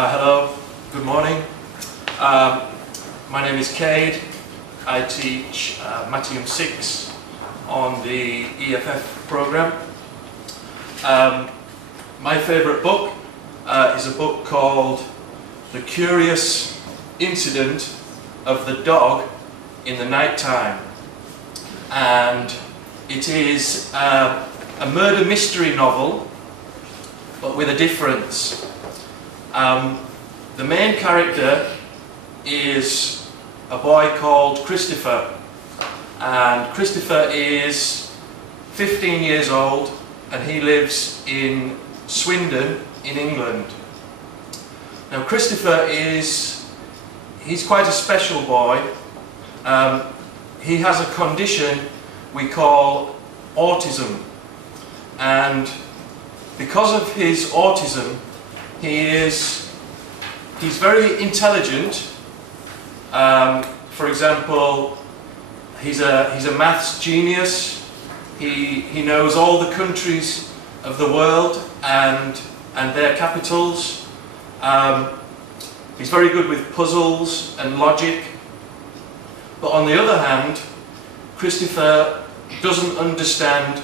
Hello, good morning. My name is Cade. I teach Mathematics 6 on the EFF program. My favourite book is a book called The Curious Incident of the Dog in the Night Time, and it is a murder mystery novel, but with a difference. The main character is a boy called Christopher, and Christopher is 15 years old and he lives in Swindon in England. Now Christopher he's quite a special boy. He has a condition we call autism, and because of his autism he's very intelligent. For example, he's a maths genius. He knows all the countries of the world and their capitals. He's very good with puzzles and logic. But on the other hand, Christopher doesn't understand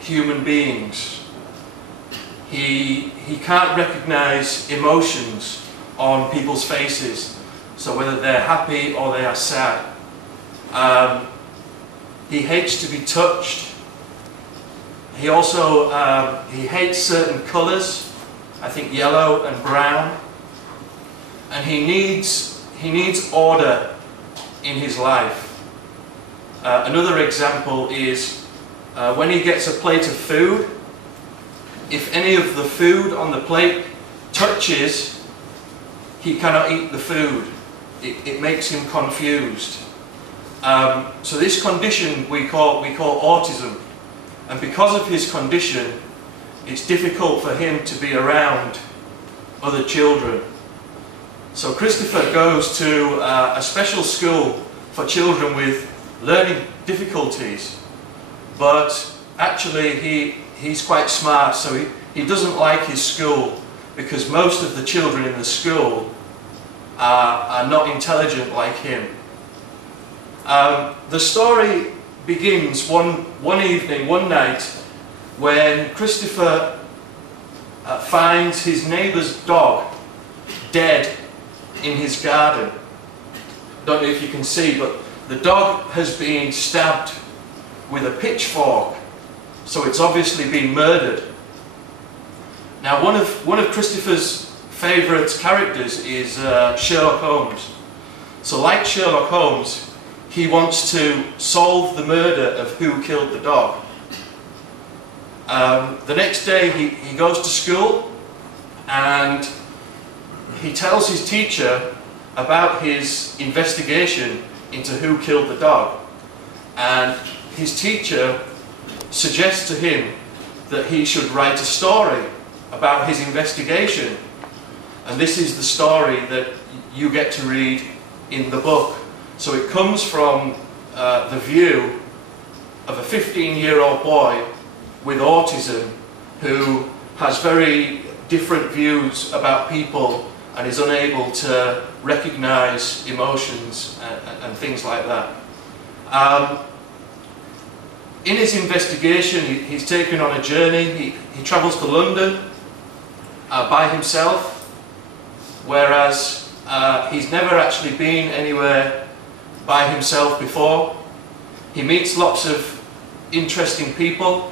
human beings. He can't recognise emotions on people's faces, so whether they're happy or they are sad. He hates to be touched. He also he hates certain colours, I think yellow and brown, and he needs order in his life. Another example is when he gets a plate of food, if any of the food on the plate touches, he cannot eat the food. It makes him confused. So this condition we call autism, and because of his condition it's difficult for him to be around other children. So Christopher goes to a special school for children with learning difficulties, but actually he's quite smart, so he doesn't like his school because most of the children in the school are not intelligent like him. The story begins one night, when Christopher finds his neighbour's dog dead in his garden. Don't know if you can see, but the dog has been stabbed with a pitchfork, so it's obviously been murdered. Now one of Christopher's favourite characters is Sherlock Holmes. So like Sherlock Holmes, he wants to solve the murder of who killed the dog. The next day he goes to school and he tells his teacher about his investigation into who killed the dog, and his teacher suggests to him that he should write a story about his investigation, and this is the story that you get to read in the book. So it comes from the view of a 15-year-old boy with autism who has very different views about people and is unable to recognise emotions and things like that. In his investigation he's taken on a journey. He travels to London by himself, whereas he's never actually been anywhere by himself before. He meets lots of interesting people.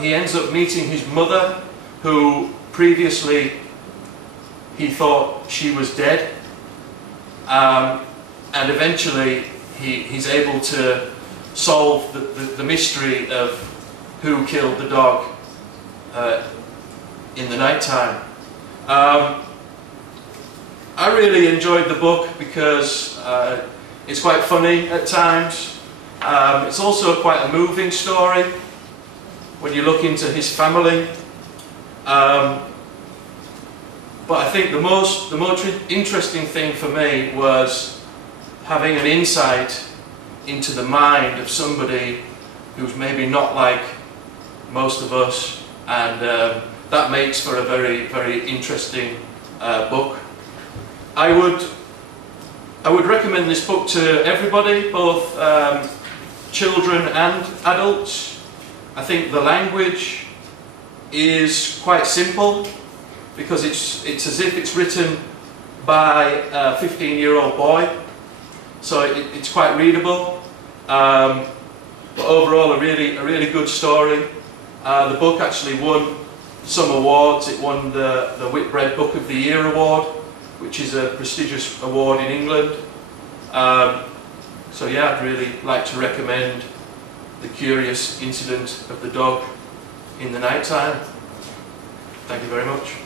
He ends up meeting his mother, who previously he thought she was dead, and eventually he's able to solve the mystery of who killed the dog in the night time. I really enjoyed the book because it's quite funny at times. It's also quite a moving story when you look into his family. But I think the most interesting thing for me was having an insight into the mind of somebody who's maybe not like most of us, and that makes for a very, very interesting book. I would recommend this book to everybody, both children and adults. I think the language is quite simple because it's as if it's written by a 15-year-old boy, so it's quite readable. But overall, a really good story. The book actually won some awards. It won the Whitbread Book of the Year award, which is a prestigious award in England. So yeah, I'd really like to recommend The Curious Incident of the Dog in the Night Time. Thank you very much.